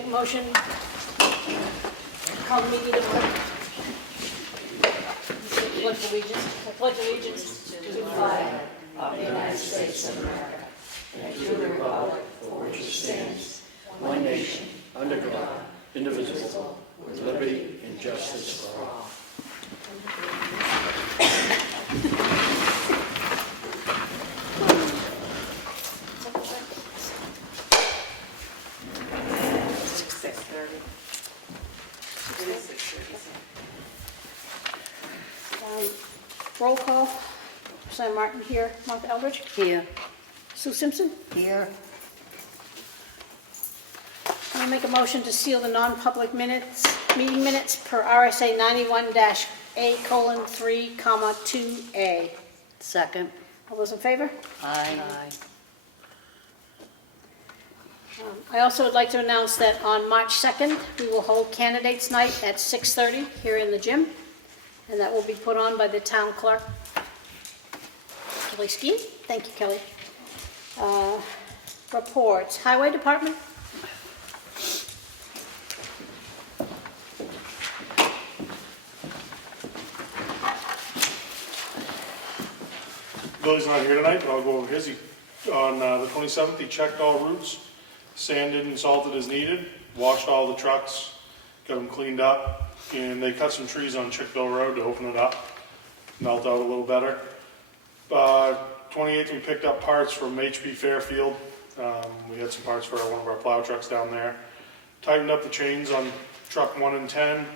Make a motion. Call the meeting to order. Pledge allegiance. Pledge allegiance to the flag of the United States of America and to the republic for which it stands, one nation, under God, indivisible, with liberty and justice for all. Roll call. Sam Martin here. Martha Eldridge. Here. Sue Simpson. Here. I'll make a motion to seal the non-public minutes, meeting minutes per RSA 91-A:3, 2A. Second. All those in favor? Aye. I also would like to announce that on March 2nd, we will hold Candidates Night at 6:30 here in the gym, and that will be put on by the town clerk, Kelly Skeen. Thank you, Kelly. Reports. Highway Department. Billy's not here tonight, but I'll go over his. On the 27th, he checked all routes, sanded and salted as needed, washed all the trucks, got them cleaned up, and they cut some trees on Chickville Road to open it up, melt out a little better. 28th, we picked up parts from HP Fairfield. We had some parts for one of our plow trucks down there. Tightened up the chains on truck 1 and 10,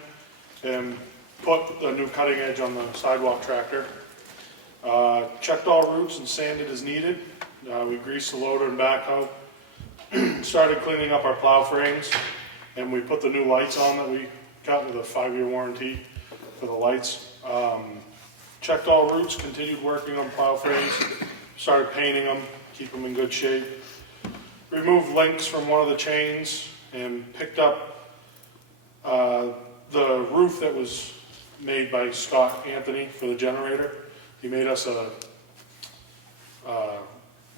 and put a new cutting edge on the sidewalk tractor. Checked all routes and sanded as needed. We greased the loader and backhoe. Started cleaning up our plow frames, and we put the new lights on that we got with a 5-year warranty for the lights. Checked all routes, continued working on plow frames, started painting them, keep them in good shape. Removed links from one of the chains and picked up the roof that was made by Scott Anthony for the generator. He made us a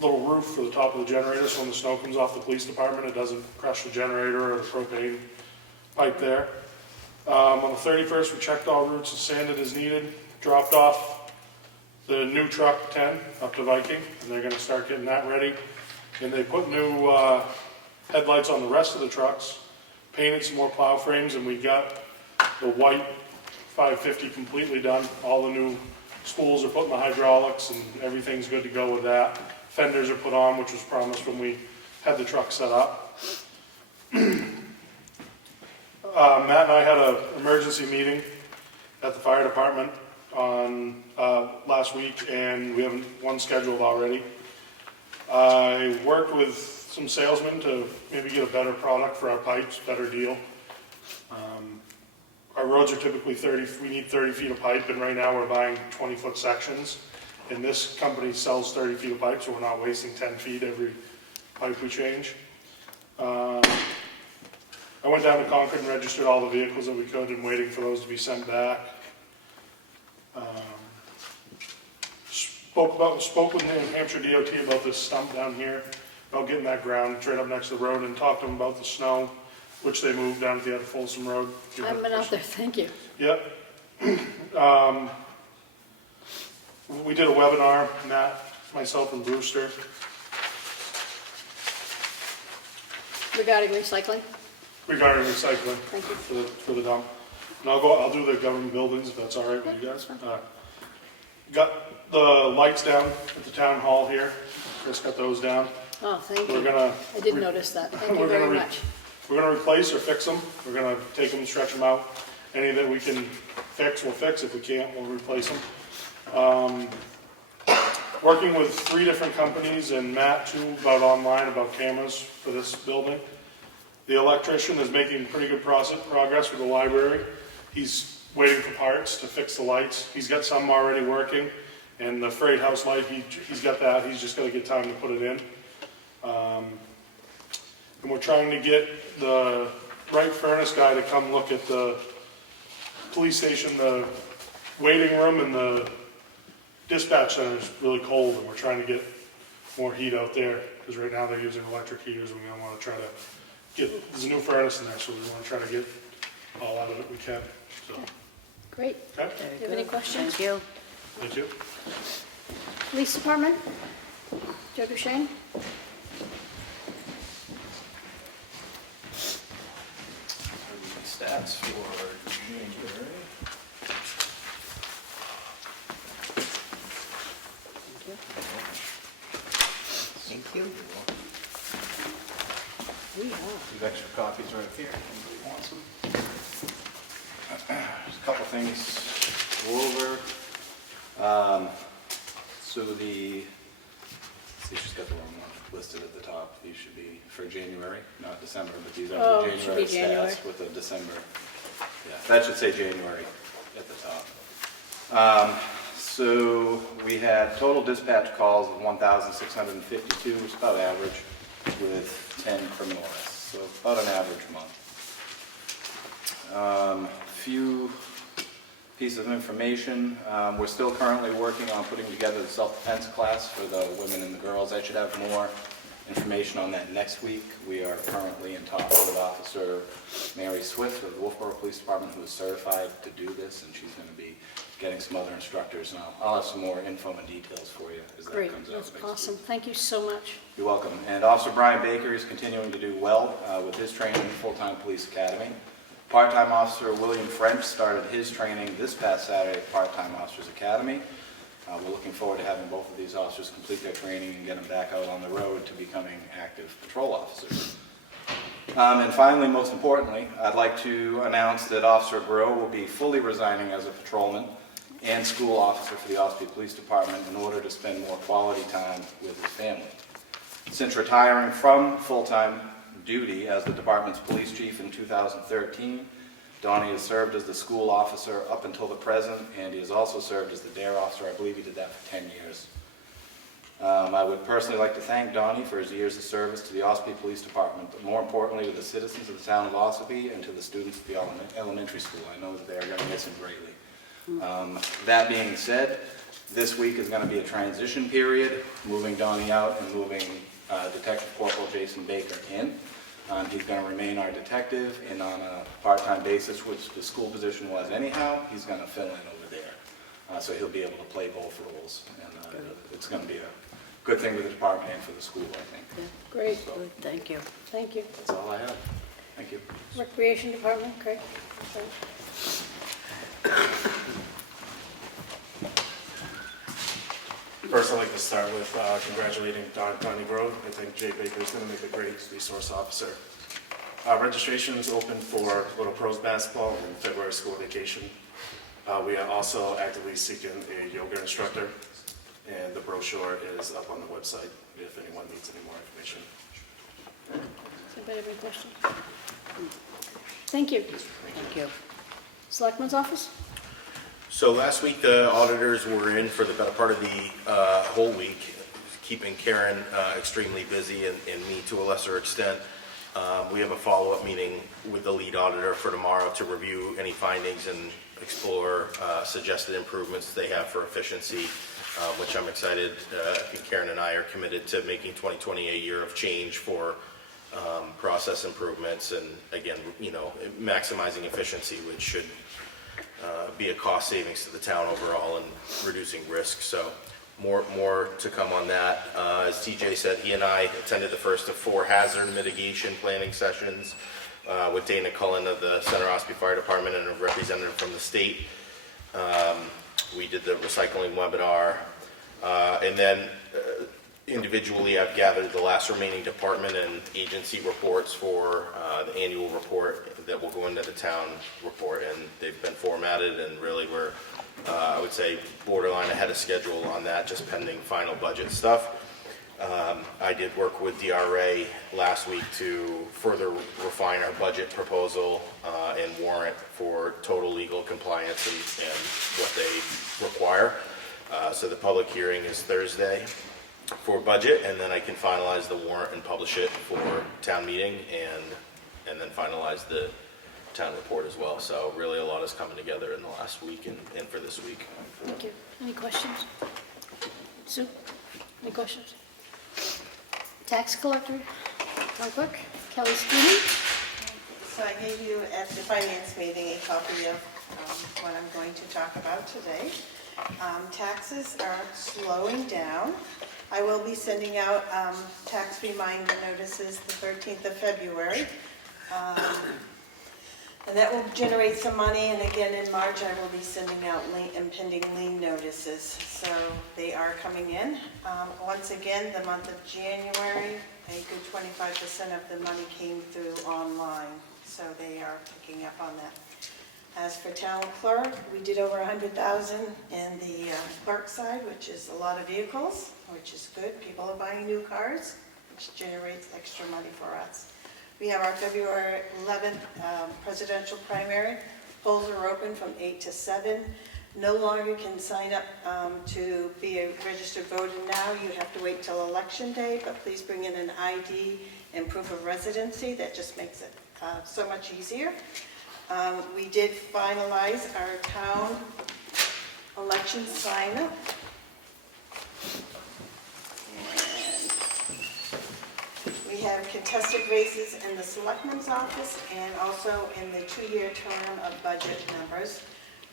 little roof for the top of the generator, so when the snow comes off the police department, it doesn't crush the generator or the propane pipe there. On the 31st, we checked all routes and sanded as needed, dropped off the new truck 10 up to Viking, and they're gonna start getting that ready. And they put new headlights on the rest of the trucks, painted some more plow frames, and we got the white 550 completely done. All the new spools are put in the hydraulics, and everything's good to go with that. Fenders are put on, which was promised when we had the truck set up. Matt and I had an emergency meeting at the fire department on last week, and we have one scheduled already. I worked with some salesmen to maybe get a better product for our pipes, better deal. Our roads are typically 30, we need 30 feet of pipe, and right now we're buying 20-foot sections. And this company sells 30 feet of pipe, so we're not wasting 10 feet every pipe we change. I went down to Concord and registered all the vehicles that we could, and waiting for those to be sent back. Spoke with New Hampshire DOT about this stump down here, about getting that ground right up next to the road, and talked to them about the snow, which they moved down at the end of Folsom Road. I haven't been out there. Thank you. Yep. We did a webinar, Matt, myself, and Brewster. Regarding recycling. Regarding recycling. Thank you. For the dump. And I'll do the government buildings if that's all right with you guys. Got the lights down at the town hall here. Chris got those down. Oh, thank We're you. gonna. I did notice that. Thank you very much. We're gonna replace or fix them. We're gonna take them and stretch them out. Any that we can fix, we'll fix. If we can't, we'll replace them. Working with 3 different companies, and Matt too, about cameras for this building. The electrician is making pretty good progress with the library. He's waiting for parts to fix the lights. He's got some already working, and the freight house light, he's got that. He's just got to get time to put it in. And we're trying to get the right furnace guy to come look at the police station, the waiting room, and the dispatch center is really cold, and we're trying to get more heat out there, because right now they're using electric heaters, and we don't want to try to there's a new furnace in there, so we want to try to get all out of it we can, so. Great. Okay, Do you have any questions? Thank you. thank you. Police Department? Joe Duchesne? Stats for January. Thank you. We are. These extra copies right here, anybody wants them? There's a couple things to go over. So she's got the wrong one listed at the top. These should be for January, not December, but these are Oh, for it should January be January. stats with a December. Yeah, that should say January at the top. So we had total dispatch calls of 1,652, which is about average, with 10 criminal arrests, so about an average month. Few pieces of information. We're still currently working on putting together the self-defense class for the women and the girls. I should have more information on that next week. We are currently in talks with Officer Mary Swift of the Wolfboro Police Department, who is certified to do this, and she's going to be getting some other instructors, and I'll have some more info and details for you as that Great, comes out. that's next awesome. week. Thank you so much. You're welcome. And Officer Brian Baker is continuing to do well with his training in the Full-Time Police Academy. Part-time Officer William French started his training this past Saturday at Part-Time Officers Academy. We're looking forward to having both of these officers complete their training and get them back out on the road to becoming active patrol officers. And finally, most importantly, I'd like to announce that Officer Groh will be fully resigning as a patrolman and school officer for the Ossipee Police Department in order to spend more quality time with his family. Since retiring from full-time duty as the department's police chief in 2013, Donnie has served as the school officer up until the present, and he has also served as the DARE officer. I believe he did that for 10 years. I would personally like to thank Donnie for his years of service to the Ossipee Police Department, but more importantly to the citizens of the town of Ossipee and to the students at the elementary school. I know that they are going to miss him greatly. That being said, this week is going to be a transition period, moving Donnie out and moving Detective Corporal Jason Baker in. He's going to remain our detective, and on a part-time basis, which the school position was anyhow, he's going to fill in over there. So he'll be able to play both roles, and it's going to be a good thing for the department and for the school, I think. Great, So Good, thank you. thank you. that's all I have. Thank you. Recreation Department, Craig? Okay. First, I'd like to start with congratulating Donnie Grove. I think Jay Baker is going to make a great resource officer. Registration is open for Little Pros basketball and February school vacation. We are also actively seeking a yoga instructor, and the brochure is up on the website if anyone needs any more information. Does anybody have any questions? Thank you. Thank you. Selectmen's Office? So last week, the auditors were in for the better part of the whole week, keeping Karen extremely busy and me to a lesser extent. We have a follow-up meeting with the lead auditor for tomorrow to review any findings and explore suggested improvements they have for efficiency, which I'm excited. I think Karen and I are committed to making 2020 a year of change for process improvements and, again, maximizing efficiency, which should be a cost savings to the town overall and reducing risk. So more to come on that. As TJ said, he and I attended the first of 4 hazard mitigation planning sessions with Dana Cullen of the Center Ossipee Fire Department and a representative from the state. We did the recycling webinar, and then individually I've gathered the last remaining department and agency reports for the annual report that will go into the town report, and they've been formatted, and really we're I would say borderline ahead of schedule on that, just pending final budget stuff. I did work with DRA last week to further refine our budget proposal and warrant for total legal compliance and what they require. So the public hearing is Thursday for budget, and then I can finalize the warrant and publish it for town meeting and then finalize the town report as well. So really a lot is coming together in the last week and for this week. Thank you. Any questions? Sue, any questions? Tax collector, town clerk? Kelly Stevens. So I gave you at the finance meeting a copy of what I'm going to talk about today. Taxes are slowing down. I will be sending out tax reminder notices the 13th of February. And that will generate some money, and again in March I will be sending out impending lien notices. So they are coming in. Once again, the month of January, a good 25% of the money came through online. So they are picking up on that. As for town clerk, we did over 100,000 in the clerk side, which is a lot of vehicles, which is good. People are buying new cars, which generates extra money for us. We have our February 11th presidential primary. Polls are open from 8 to 7. No longer can sign up to be a registered voter now. You have to wait till election day, but please bring in an ID and proof of residency. That just makes it so much easier. We did finalize our town election sign-up. We have contested races in the Selectmen's office and also in the 2-year term of budget members.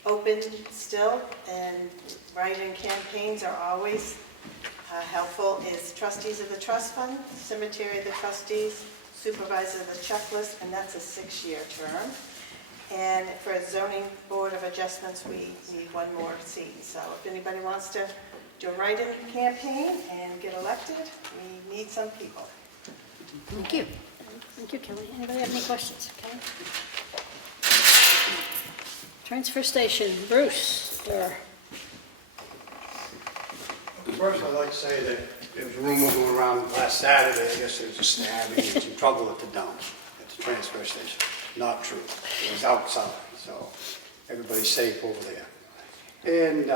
Open still, and write-in campaigns are always helpful, is trustees of the trust fund, cemetery of the trustees, supervisor of the checklist, and that's a 6-year term. And for zoning board of adjustments, we need 1 more seat. So if anybody wants to do a write-in campaign and get elected, we need some people. Thank you. Thank you, Kelly. Anybody have any questions? Kelly? Transfer station, Bruce. There. First, I'd like to say that there was a rumor going around last Saturday, I guess there was a stabbing and some trouble at the dump, at the transfer station. Not true. It was outside, so everybody's safe over there. And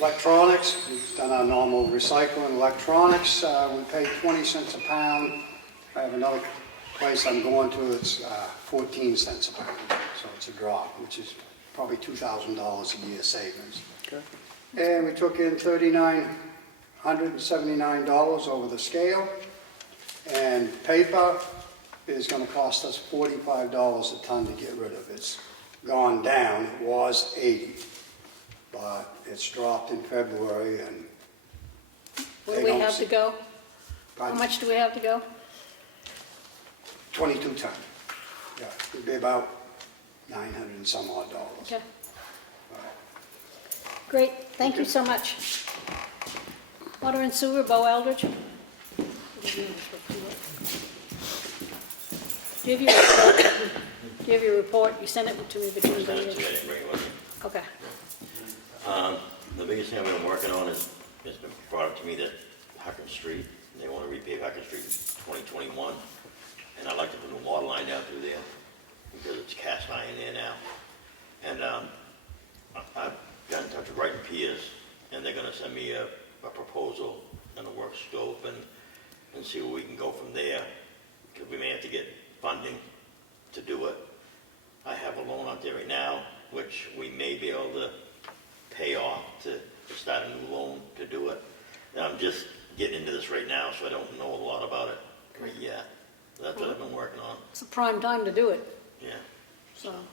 electronics, we've done our normal recycling. Electronics, we pay 20 cents a pound. I have another place I'm going to, it's 14 cents a pound. So it's a drop, which is probably $2,000 a year savings. Okay. And we took in $3,979 over the scale. And paper is going to cost us $45 a ton to get rid of. It's gone down. It was 80, but it's dropped in February. And Where do we have to go? How much do we have to go? 22 ton. Yeah, it'd be about 900 and some odd dollars. Okay. Great. Thank you so much. Water and sewer, Bo Eldridge. Do you have your report? Do you have your report? You sent it to me, but you didn't bring it in. Okay. The biggest thing I've been working on is, it's been brought up to me that Huckett Street, they want to repave Huckett Street in 2021, and I'd like to put a water line down through there, because it's cast iron there now. And I've got in touch with Wright and Piers, and they're going to send me a proposal and a work scope, and see where we can go from there, because we may have to get funding to do it. I have a loan out there right now, which we may be able to pay off to start a new loan to do it. And I'm just getting into this right now, so I don't know a lot about it right yet. That's what I've been working on. It's a prime time to do it. Yeah. So,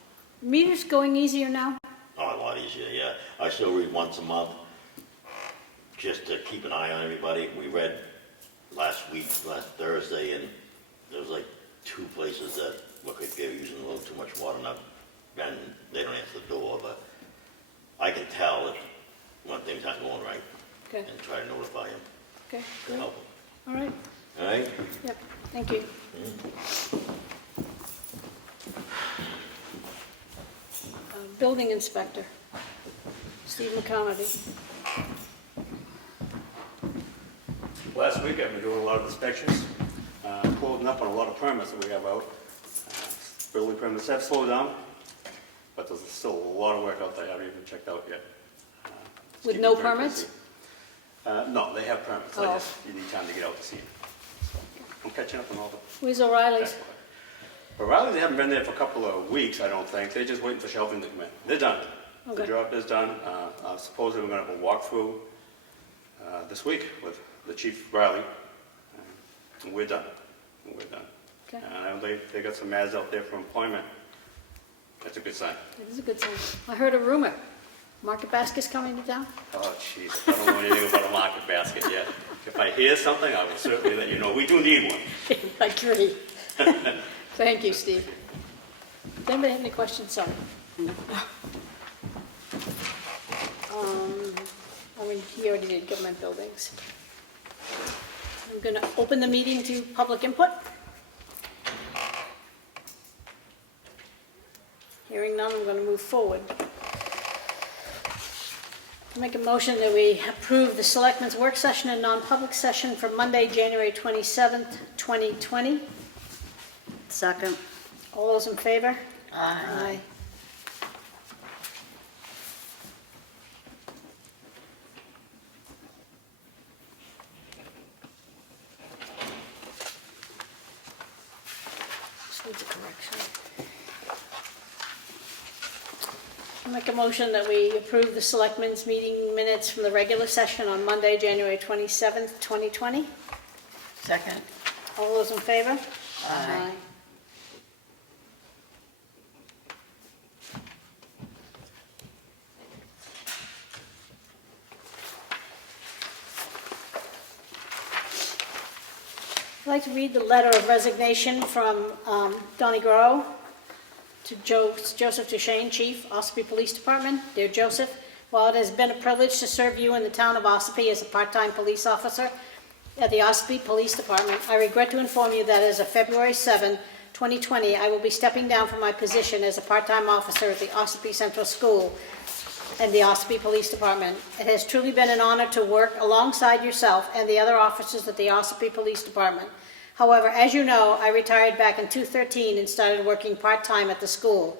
meters going easier now? Oh, a lot easier, yeah. I still read once a month, just to keep an eye on everybody. We read last Thursday, and there was like 2 places that look like they're using a little too much water, and they don't answer the door, but I can tell if when things aren't going right, Okay. and try to notify them Okay. to Great. help them. All right. All right? Yep. Thank you. Building inspector, Steve McConaty. Last week, I've been doing a lot of inspections, closing up on a lot of permits that we have out. Building permits have slowed down, but there's still a lot of work out there I haven't even checked out yet. It's With keeping no me very permits? busy. No, they have permits, Oh. you need time to get out to see them. So I'm catching up on all the Where's O'Reilly's? backlog. O'Reilly's, they haven't been there for a couple of weeks, I don't think. They're just waiting for shelving to come in. They're done. Okay. The job is done. Supposedly, we're going to have a walkthrough this week with the Chief Riley. And we're done. We're done. Okay. They got some ads out there for employment. That's a good sign. It is a good sign. I heard a rumor. Market Basket's coming to town? Oh, jeez, I don't know anything about a market basket yet. If I hear something, I will certainly let you know. We do need one. I agree. Thank you, Steve. Does anybody have any questions? Sorry. He already did government buildings. I'm going to open the meeting to public input. Hearing none, I'm going to move forward. I'll make a motion that we approve the Selectmen's work session and non-public session for Monday, January 27th, 2020. Second. All those in favor? Aye. Just needs a correction. I'll make a motion that we approve the Selectmen's meeting minutes from the regular session on Monday, January 27th, 2020. Second. All those in favor? Aye. I'd like to read the letter of resignation from Donnie Grow to Joseph Duchesne, Chief, Ossipee Police Department. Dear Joseph, while it has been a privilege to serve you in the town of Ossipee as a part-time police officer at the Ossipee Police Department, I regret to inform you that as of February 7, 2020, I will be stepping down from my position as a part-time officer at the Ossipee Central School and the Ossipee Police Department. It has truly been an honor to work alongside yourself and the other officers at the Ossipee Police Department. However, as you know, I retired back in 2013 and started working part-time at the school.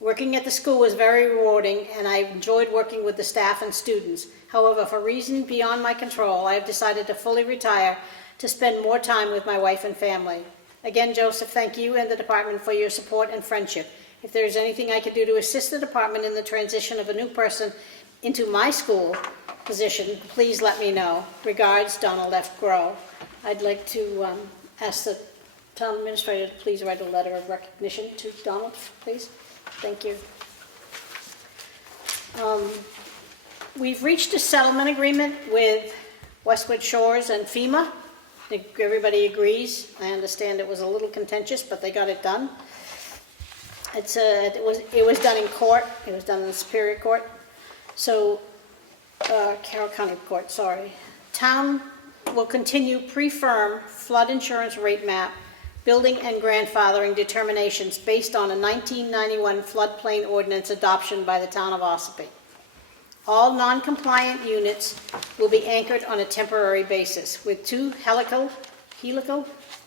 Working at the school was very rewarding, and I enjoyed working with the staff and students. However, for reasons beyond my control, I have decided to fully retire to spend more time with my wife and family. Again, Joseph, thank you and the department for your support and friendship. If there is anything I can do to assist the department in the transition of a new person into my school position, please let me know. Regards, Donald F. Grow. I'd like to ask the town administrator to please write a letter of recognition to Donald, please. Thank you. We've reached a settlement agreement with Westwood Shores and FEMA. I think everybody agrees. I understand it was a little contentious, but they got it done. It was done in court. It was done in the Superior Court. So, Carroll County Court, sorry. Town will continue pre-firm flood insurance rate map, building and grandfathering determinations based on a 1991 floodplain ordinance adoption by the town of Ossipee. All non-compliant units will be anchored on a temporary basis with 2 helical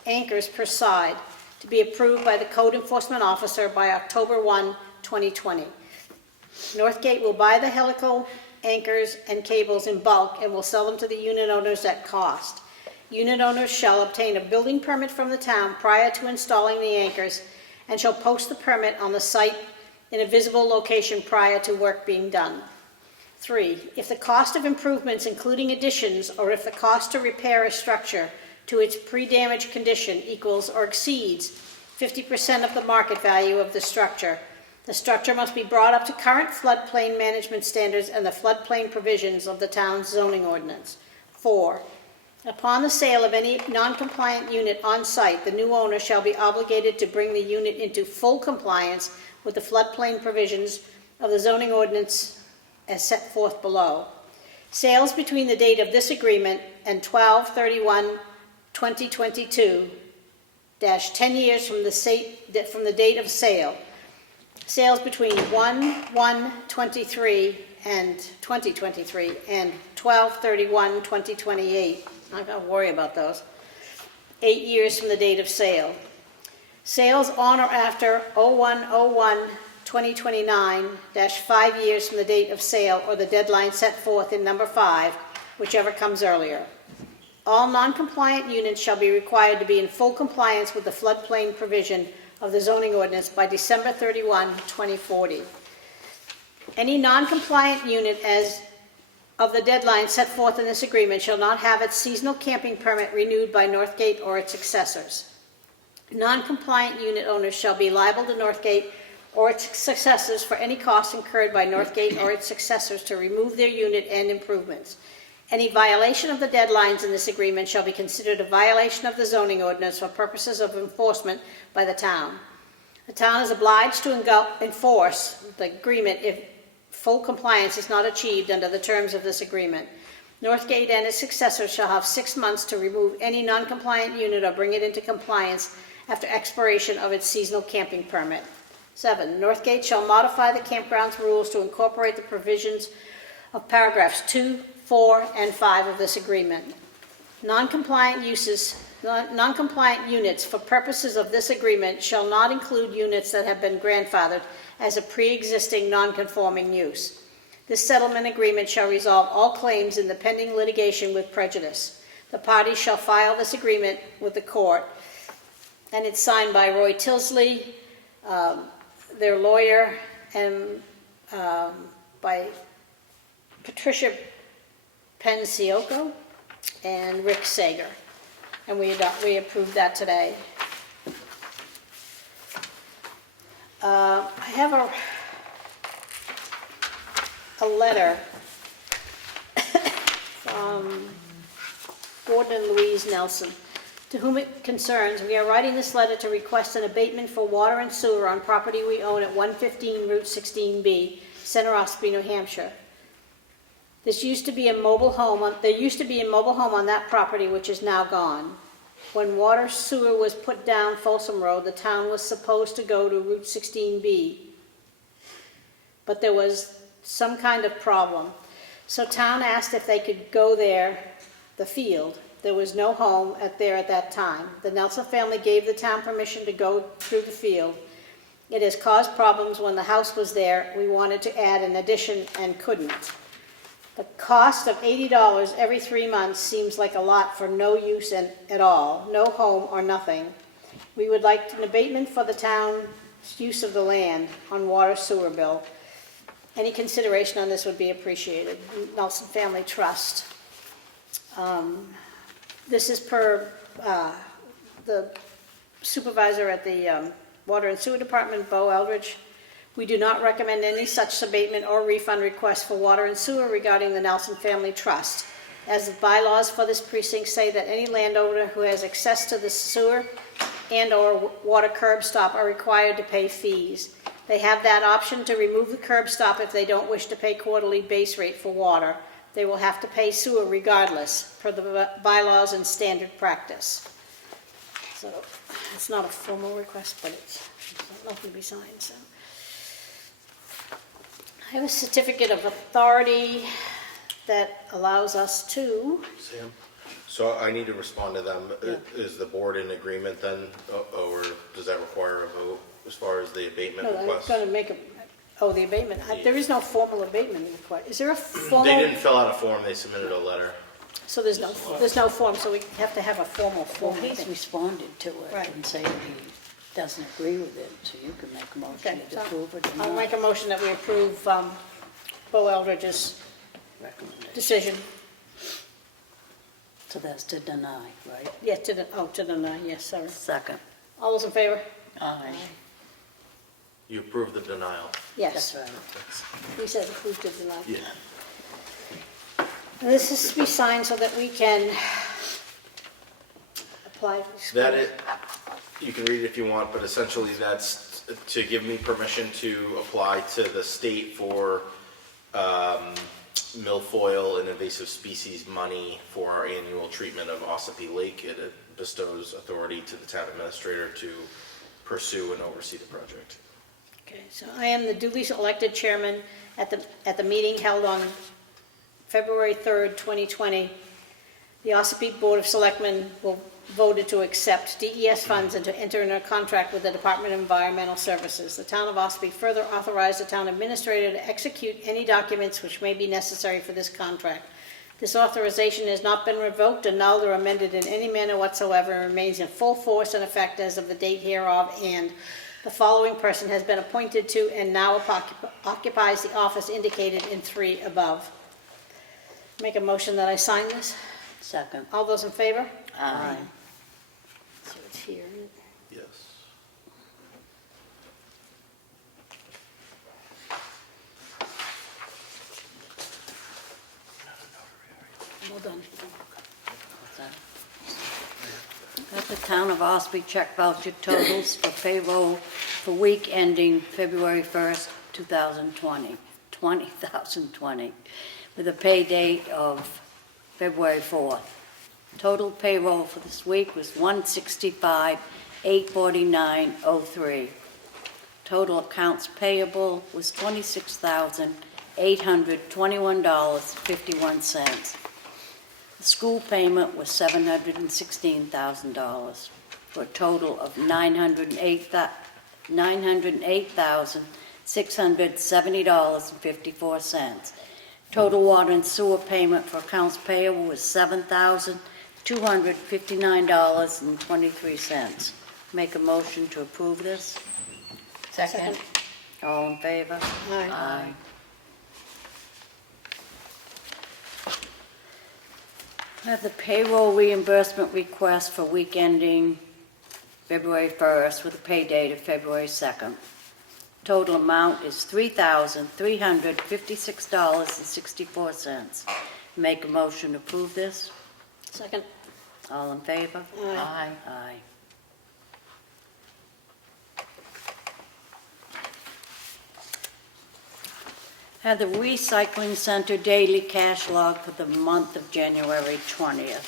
anchors per side to be approved by the code enforcement officer by October 1, 2020. Northgate will buy the helical anchors and cables in bulk and will sell them to the unit owners at cost. Unit owners shall obtain a building permit from the town prior to installing the anchors and shall post the permit on the site in a visible location prior to work being done. 3, if the cost of improvements, including additions, or if the cost to repair a structure to its pre-damage condition equals or exceeds 50% of the market value of the structure must be brought up to current floodplain management standards and the floodplain provisions of the town's zoning ordinance. 4, upon the sale of any non-compliant unit on site, the new owner shall be obligated to bring the unit into full compliance with the floodplain provisions of the zoning ordinance as set forth below. Sales between the date of this agreement and 12/31/2022, 10 years from the date of sale. Sales between 1/1/23 and 2023 and 12/31/2028. I'm not going to worry about those. 8 years from the date of sale. Sales on or after 01/01/2029, 5 years from the date of sale or the deadline set forth in number 5, whichever comes earlier. All non-compliant units shall be required to be in full compliance with the floodplain provision of the zoning ordinance by December 31, 2040. Any non-compliant unit as of the deadline set forth in this agreement shall not have its seasonal camping permit renewed by Northgate or its successors. Non-compliant unit owners shall be liable to Northgate or its successors for any costs incurred by Northgate or its successors to remove their unit and improvements. Any violation of the deadlines in this agreement shall be considered a violation of the zoning ordinance for purposes of enforcement by the town. The town is obliged to enforce the agreement if full compliance is not achieved under the terms of this agreement. Northgate and its successors shall have 6 months to remove any non-compliant unit or bring it into compliance after expiration of its seasonal camping permit. 7, Northgate shall modify the campground's rules to incorporate the provisions of paragraphs 2, 4, and 5 of this agreement. Non-compliant units for purposes of this agreement shall not include units that have been grandfathered as a pre-existing non-conforming use. This settlement agreement shall resolve all claims in the pending litigation with prejudice. The parties shall file this agreement with the court, and it's signed by Roy Tilsley, their lawyer, and by Patricia Pensioco and Rick Sager. And we approved that today. I have a letter from Gordon and Louise Nelson. To whom it concerns, we are writing this letter to request an abatement for water and sewer on property we own at 115 Route 16B, Center Ossipee, New Hampshire. There used to be a mobile home on that property, which is now gone. When water sewer was put down Folsom Road, the town was supposed to go to Route 16B. But there was some kind of problem. So town asked if they could go there, the field. There was no home there at that time. The Nelson family gave the town permission to go through the field. It has caused problems when the house was there. We wanted to add an addition and couldn't. The cost of $80 every 3 months seems like a lot for no use at all, no home or nothing. We would like an abatement for the town's use of the land on water sewer bill. Any consideration on this would be appreciated. Nelson Family Trust. This is per the supervisor at the Water and Sewer Department, Bo Eldridge. We do not recommend any such abatement or refund request for water and sewer regarding the Nelson Family Trust, as the bylaws for this precinct say that any landowner who has access to the sewer and or water curb stop are required to pay fees. They have that option to remove the curb stop if they don't wish to pay quarterly base rate for water. They will have to pay sewer regardless, per the bylaws and standard practice. So it's not a formal request, but it's nothing to be signed. So I have a certificate of authority that allows us to. Sam? So I need to respond to them. Yeah. Is the board in agreement then, or does that require a vote as far as the abatement No, I'm request? going to make the abatement. There is no formal abatement required. Is there a formal? They didn't fill out a form, they submitted a letter. So there's no form, so we have to have a formal Well, form. I he's think. responded to it Right. and saying he doesn't agree with it, so you can make a motion Okay, to so approve it or I'll not. make a motion that we approve Bo Eldridge's Recommendation. decision. So that's to deny, right? Yeah, to deny, yes, sorry. Second. All those in favor? Aye. You approve the denial. Yes. That's right. We said approved to deny. Yeah. And this is to be signed so that we can apply for school. That it, you can read it if you want, but essentially that's to give me permission to apply to the state for milfoil and invasive species money for our annual treatment of Ossipee Lake. It bestows authority to the town administrator to pursue and oversee the project. Okay, so I am the duly elected chairman at the meeting held on February 3rd, 2020. The Ossipee Board of Selectmen voted to accept DES funds and to enter into a contract with the Department of Environmental Services. The town of Ossipee further authorized the town administrator to execute any documents which may be necessary for this contract. This authorization has not been revoked, annulled, or amended in any manner whatsoever and remains in full force and effect as of the date hereof, and the following person has been appointed to and now occupies the office indicated in 3 above. Make a motion that I sign this. Second. All those in favor? Aye. So it's here. Yes. Town of Ossipee check voucher totals for payroll for week ending February 1st, 2020, with a pay date of February 4th. Total payroll for this week was $165,849.03. Total accounts payable was $26,821.51. The school payment was $716,000, for a total of $908,670.54. Total water and sewer payment for accounts payable was $7,259.23. Make a motion to approve this. Second. All in favor? Aye. I have the payroll reimbursement request for week ending February 1st with a pay date of February 2nd. Total amount is $3,356.64. Make a motion to approve this. Second. All in favor? Aye. Aye. Have the recycling center daily cash log for the month of January 20th.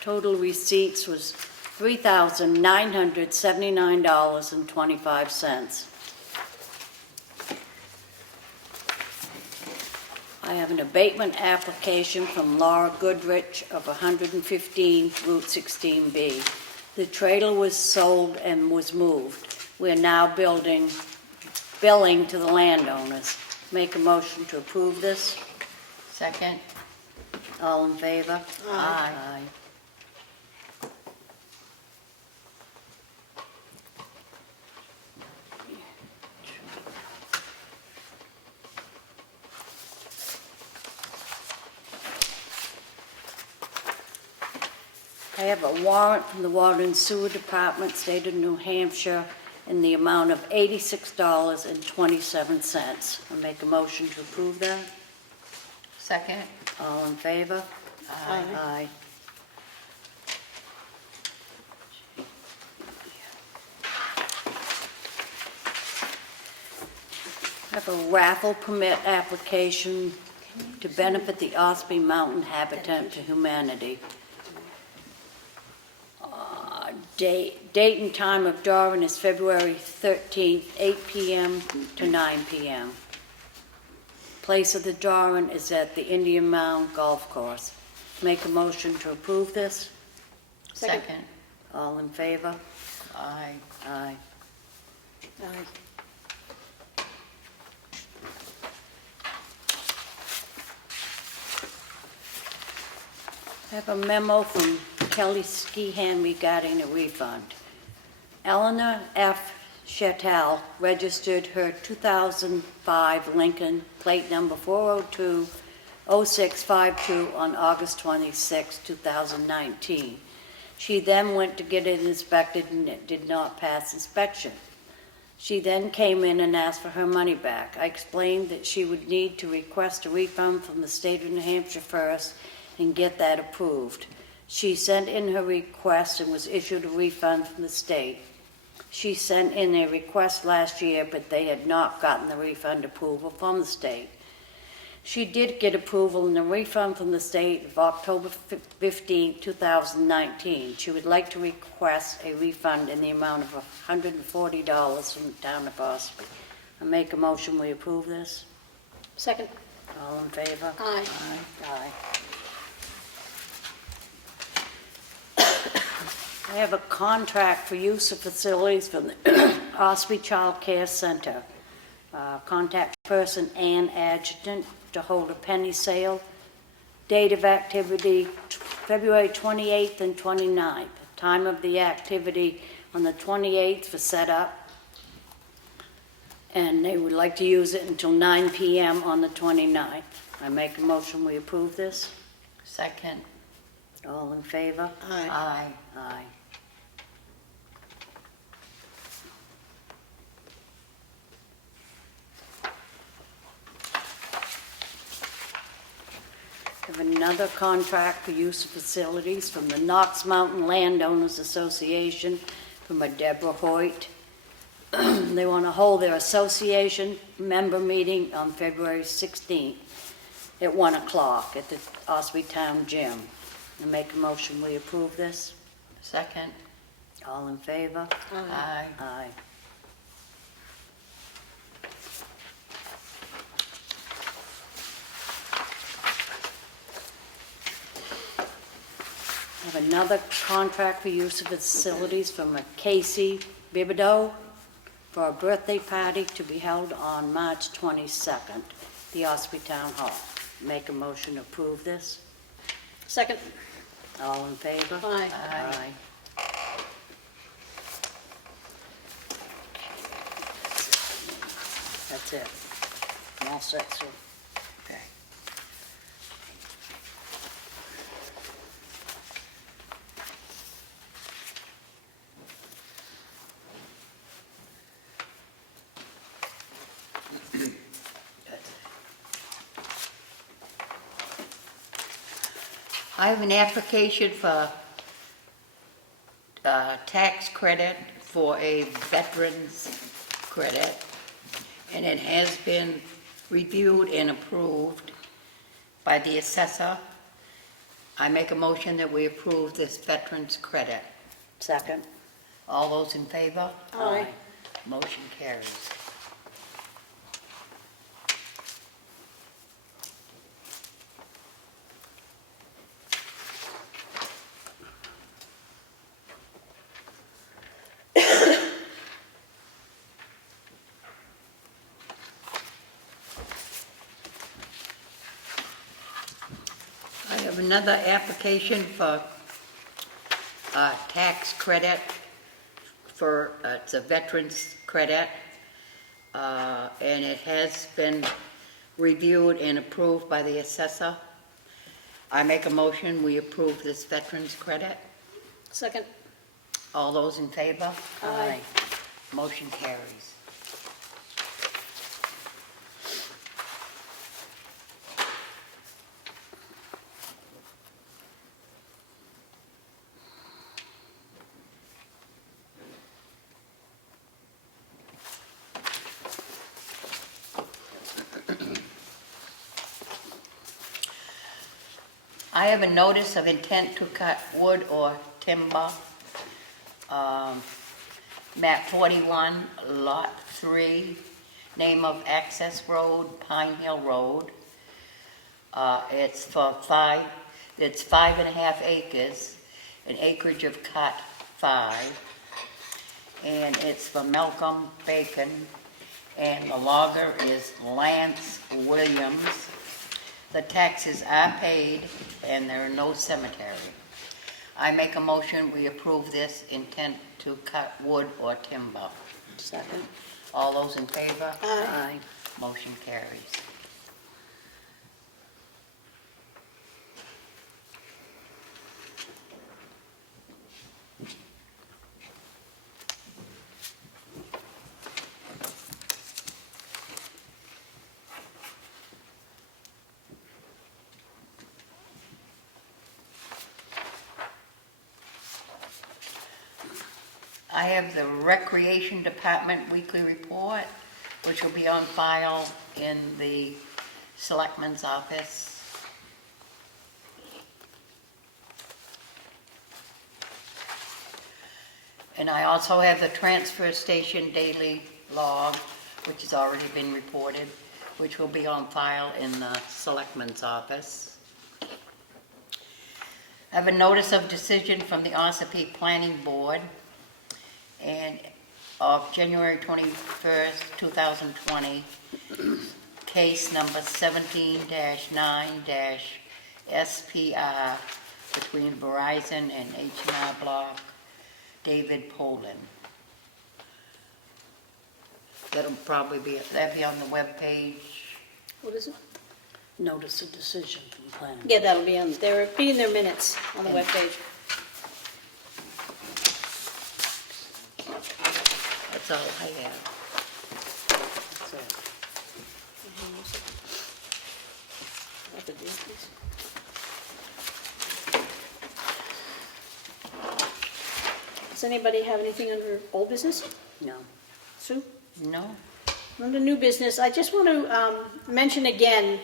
Total receipts was $3,979.25. I have an abatement application from Laura Goodrich of 115 Route 16B. The trailer was sold and was moved. We are now billing to the landowners. Make a motion to approve this. Second. All in favor? Aye. I have a warrant from the Water and Sewer Department, State of New Hampshire, in the amount of $86.27. I make a motion to approve that. Second. All in favor? Aye. Aye. I have a raffle permit application to benefit the Ossipee Mountain Habitat for Humanity. Date and time of drawing is February 13th, 8 p.m. to 9 p.m. Place of the drawing is at the Indian Mound Golf Course. Make a motion to approve this. Second. All in favor? Aye. Aye. Aye. I have a memo from Kelly Skihan regarding a refund. Eleanor F. Chattel registered her 2005 Lincoln, plate number 402-0652, on August 26, 2019. She then went to get it inspected and it did not pass inspection. She then came in and asked for her money back. I explained that she would need to request a refund from the state of New Hampshire first and get that approved. She sent in her request and was issued a refund from the state. She sent in a request last year, but they had not gotten the refund approval from the state. She did get approval and a refund from the state of October 15, 2019. She would like to request a refund in the amount of $140 from the town of Ossipee. I make a motion we approve this. Second. All in favor? Aye. Aye. I have a contract for use of facilities from the Ossipee Child Care Center. Contact person Ann Adjutant to hold a penny sale. Date of activity February 28th and 29th. Time of the activity on the 28th for setup. And they would like to use it until 9 p.m. on the 29th. I make a motion we approve this. Second. All in favor? Aye. Aye. Aye. Have another contract for use of facilities from the Knox Mountain Landowners Association from a Deborah Hoyt. They want to hold their association member meeting on February 16th at 1 o'clock at the Ossipee Town Gym. I make a motion, we approve this. Second. All in favor? Aye. Aye. Have another contract for use of facilities from a Casey Bibideau for a birthday party to be held on March 22nd, the Ossipee Town Hall. Make a motion to approve this. Second. All in favor? Aye. Aye. That's it. I'm all set, sir. Okay. I have an application for tax credit for a veteran's credit, and it has been reviewed and approved by the assessor. I make a motion that we approve this veteran's credit. Second. All those in favor? Aye. Motion carries. I have another application for tax credit for, it's a veteran's credit, and it has been reviewed and approved by the assessor. I make a motion, we approve this veteran's credit. Second. All those in favor? Aye. Motion carries. I have a notice of intent to cut wood or timber, map 41, lot 3, name of access road, Pine Hill Road. It's 5.5 acres, an acreage of cut 5, and it's for Malcolm Bacon, and the logger is Lance Williams. The taxes are paid, and there are no cemetery. I make a motion, we approve this intent to cut wood or timber. Second. All those in favor? Aye. Motion carries. I have the Recreation Department Weekly Report, which will be on file in the Selectmen's office. And I also have the Transfer Station Daily Log, which has already been reported, which will be on file in the Selectmen's office. I have a notice of decision from the Ossipee Planning Board and of January 21st, 2020, case number 17-9-SPR between Verizon and H&R Block, David Poland. That'll be on the webpage. What is it? Notice of decision from planning. Yeah, that'll be on, they'll be in their minutes on the webpage. That's all I have. That's it. What the deal is? Does anybody have anything under old business? No. Sue? No? Under new business, I just want to mention again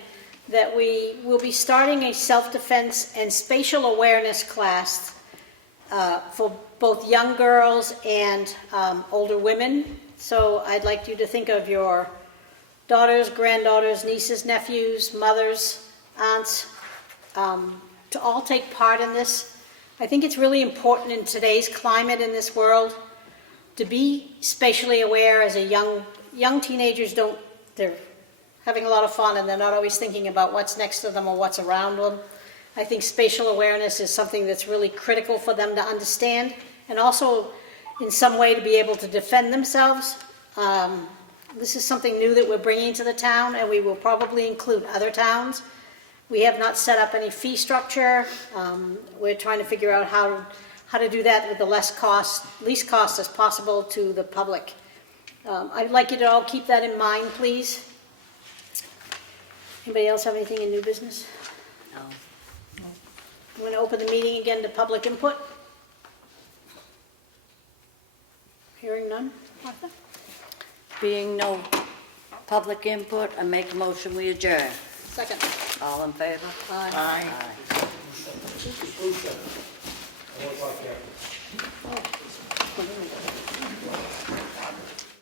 that we will be starting a self-defense and spatial awareness class for both young girls and older women. So I'd like you to think of your daughters, granddaughters, nieces, nephews, mothers, aunts, to all take part in this. I think it's really important in today's climate in this world to be spatially aware as a young teenagers they're having a lot of fun and they're not always thinking about what's next to them or what's around them. I think spatial awareness is something that's really critical for them to understand and also in some way to be able to defend themselves. This is something new that we're bringing to the town and we will probably include other towns. We have not set up any fee structure. We're trying to figure out how to do that with the least cost as possible to the public. I'd like you to all keep that in mind, please. Anybody else have anything in new business? No. I'm going to open the meeting again to public input. Hearing none. Martha? Being no public input, I make a motion, we adjourn. Second. All in favor? Aye. Oh,